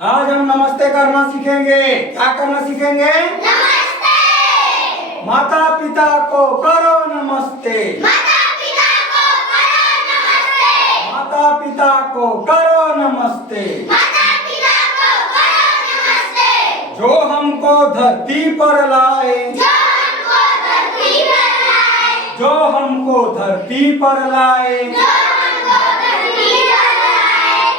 आज हम नमस्ते करना सीखेंगे। क्या करना सीखेंगे? नमस्ते। माता पिता को करो नमस्ते। माता पिता को करो नमस्ते। माता पिता को करो नमस्ते। माता पिता को करो नमस्ते। जो हमको धरती पर लाए, जो हमको धरती पर लाए, जो हमको धरती पर लाए। जो हमको धरती पर लाए।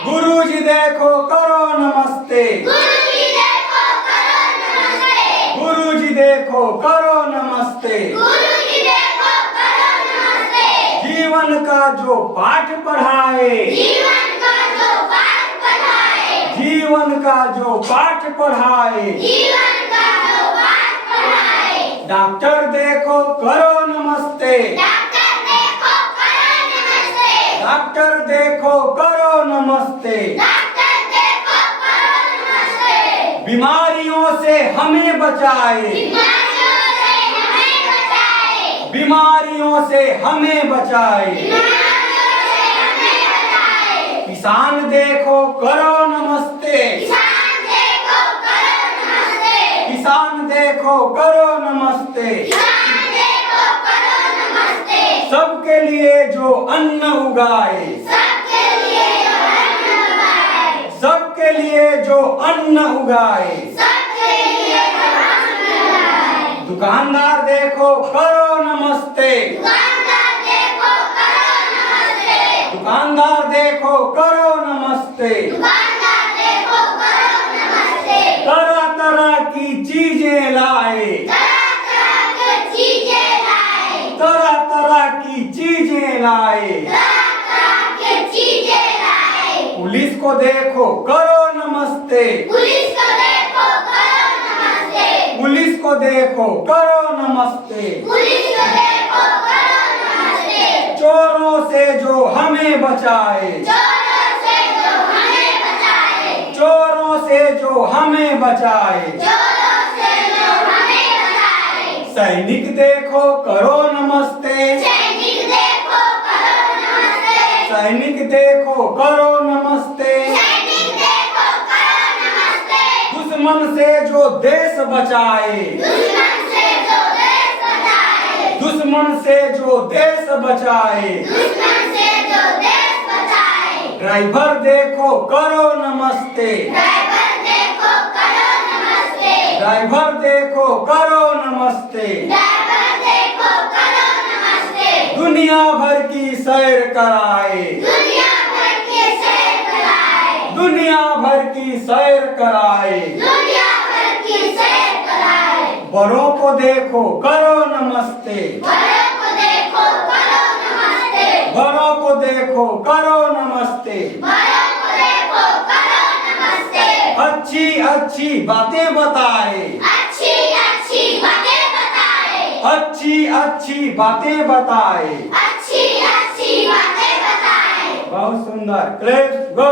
गुरुजी देखो करो नमस्ते। गुरुजी देखो करो नमस्ते। गुरुजी देखो करो नमस्ते। गुरुजी देखो करो नमस्ते। जीवन का जो पाठ पढ़ाए, जीवन का जो पाठ पढ़ाए, जीवन का जो पाठ पढ़ाए। जीवन का जो पाठ पढ़ाए। डॉक्टर देखो करो नमस्ते। डॉक्टर देखो करो नमस्ते। डॉक्टर देखो करो नमस्ते। डॉक्टर देखो करो नमस्ते। बीमारियों से हमें बचाए, बीमारियों से हमें बचाए, बीमारियों से हमें बचाए। बीमारियों से हमें बचाए। किसान देखो करो नमस्ते। किसान देखो करो नमस्ते। किसान देखो करो नमस्ते। किसान देखो करो नमस्ते। सबके लिए जो अन्न उगाए, सबके लिए जो अन्न उगाए, सबके लिए जो अन्न उगाए। सबके लिए जो अन्न उगाए। दुकानदार देखो करो नमस्ते। दुकानदार देखो करो नमस्ते। दुकानदार देखो करो नमस्ते। दुकानदार देखो करो नमस्ते। तरह तरह की चीजें लाए, तरह तरह की चीजें लाए, तरह तरह की चीजें लाए। तरह तरह की चीजें लाए। पुलिस को देखो करो नमस्ते। पुलिस को देखो करो नमस्ते। पुलिस को देखो करो नमस्ते। पुलिस को देखो करो नमस्ते। चोरों से जो हमें बचाए, चोरों से जो हमें बचाए, चोरों से जो हमें बचाए। चोरों से जो हमें बचाए। सैनिक देखो करो नमस्ते। सैनिक देखो करो नमस्ते। सैनिक देखो करो नमस्ते। सैनिक देखो करो नमस्ते। दुश्मन से जो देश बचाए, दुश्मन से जो देश बचाए, दुश्मन से जो देश बचाए। दुश्मन से जो देश बचाए। ड्राइवर देखो करो नमस्ते। ड्राइवर देखो करो नमस्ते। ड्राइवर देखो करो नमस्ते। ड्राइवर देखो करो नमस्ते। दुनिया भर की सैर कराए, दुनिया भर की सैर कराए, दुनिया भर की सैर कराए। दुनिया भर की सैर कराए। बड़ों को देखो करो नमस्ते। बड़ों को देखो करो नमस्ते। बड़ों को देखो करो नमस्ते। बड़ों को देखो करो नमस्ते। अच्छी अच्छी बातें बताए, अच्छी अच्छी बातें बताए, अच्छी अच्छी बातें बताए। अच्छी अच्छी बातें बताए। बहुत सुंदर। क्लैप्स गो।